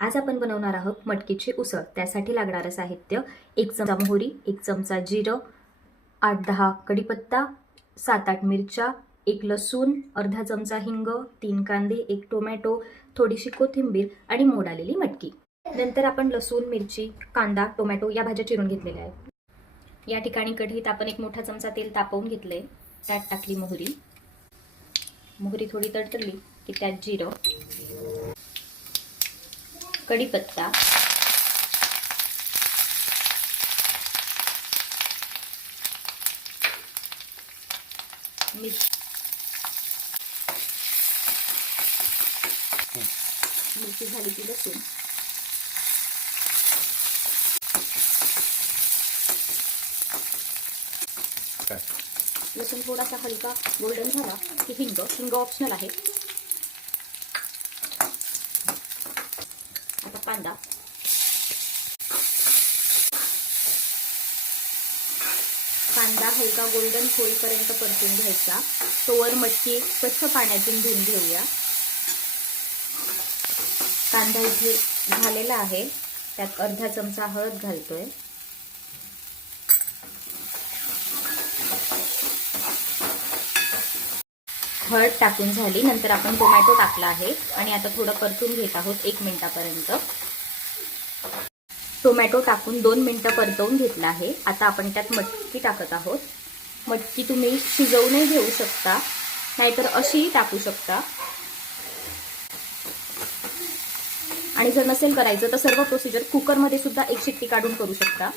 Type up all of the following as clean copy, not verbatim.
आज आपण बनवणार आहोत मटकीची उसळ। त्यासाठी लागणारं साहित्य 1 चमचा मोहरी, 1 चमचा जिरं, 8-10 कढीपत्ता, 7-8 मिरच्या, 1 लसूण, अर्धा चमचा हिंग, 3 कांदे, 1 टोमॅटो, थोडीशी कोथिंबीर आणि मोड आलेली मटकी। नंतर आपण लसूण, मिरची, कांदा, टोमॅटो या भाज्या चिरून घेतलेल्या आहेत। या ठिकाणी कढईत आपण 1 मोठा चमचा तेल तापवून घेतले। त्यात टाकली मोहरी। मोहरी थोडी तडतडली की त्यात जिरं, कढीपत्ता, मिरची झाली की लसूण, लसूण थोडासा हलका गोल्डन झाला की हिंग ऑप्शनल आहे। आता कांदा, कांदा हलका गोल्डन होईपर्यंत परतून घ्यायचा। तोवर मटकी स्वच्छ पाण्यातून धुवून घेऊया। कांदा इथे झालेला आहे, त्यात अर्धा चमचा हळद घालतोय। हळद टाकून झाली, नंतर आपण टोमॅटो टाकला आहे आणि आता थोडं परतून घेत आहोत 1 मिनिटापर्यंत। टोमॅटो टाकून 2 मिनिटं परतवून घेतला आहे। आता आपण त्यात मटकी टाकत आहोत। मटकी तुम्ही शिजवूनही घेऊ शकता, नाहीतर अशीही टाकू शकता। आणि जर नसेल करायचं तर सर्व प्रोसिजर कुकरमध्ये सुद्धा 1 शिट्टी काढून करू शकता।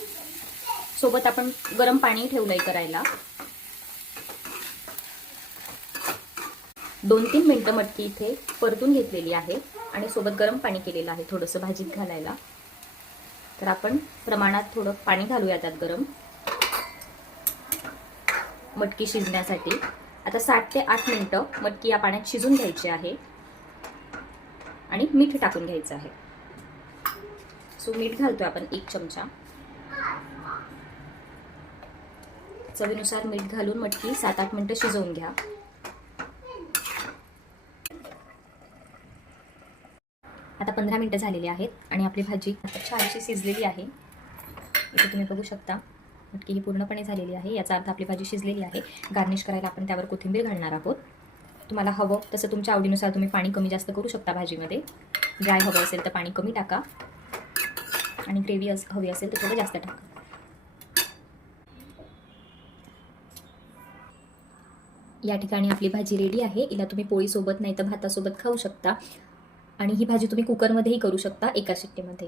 सोबत आपण गरम पाणी ठेवलंय करायला। 2-3 मिनिटं मटकी इथे परतून घेतलेली आहे आणि सोबत गरम पाणी केलेलं आहे थोडंसं भाजीत घालायला। तर आपण प्रमाणात थोडं पाणी घालूया त्यात गरम, मटकी शिजण्यासाठी। आता 7 ते 8 मिनिटं मटकी या पाण्यात शिजून घ्यायची आहे आणि मीठ टाकून घ्यायचं आहे। सो मीठ घालतोय आपण 1 चमचा। चवीनुसार मीठ घालून मटकी 7-8 मिनिटं शिजवून घ्या। आता 15 मिनिटं झालेली आहेत आणि आपली भाजी छानशी शिजलेली आहे। इथे तुम्ही बघू शकता मटकी ही पूर्णपणे झालेली आहे, याचा अर्थ आपली भाजी शिजलेली आहे। गार्निश करायला आपण त्यावर कोथिंबीर घालणार आहोत। तुम्हाला हवं तसं तुमच्या आवडीनुसार तुम्ही पाणी कमी जास्त करू शकता भाजीमध्ये। ड्राय हवं असेल तर पाणी कमी टाका आणि ग्रेव्ही हवी असेल तर थोडं जास्त टाका। या ठिकाणी आपली भाजी रेडी आहे। हिला तुम्ही पोळीसोबत नाही तर भातासोबत खाऊ शकता आणि ही भाजी तुम्ही कुकरमध्येही करू शकता 1 शिट्टीमध्ये।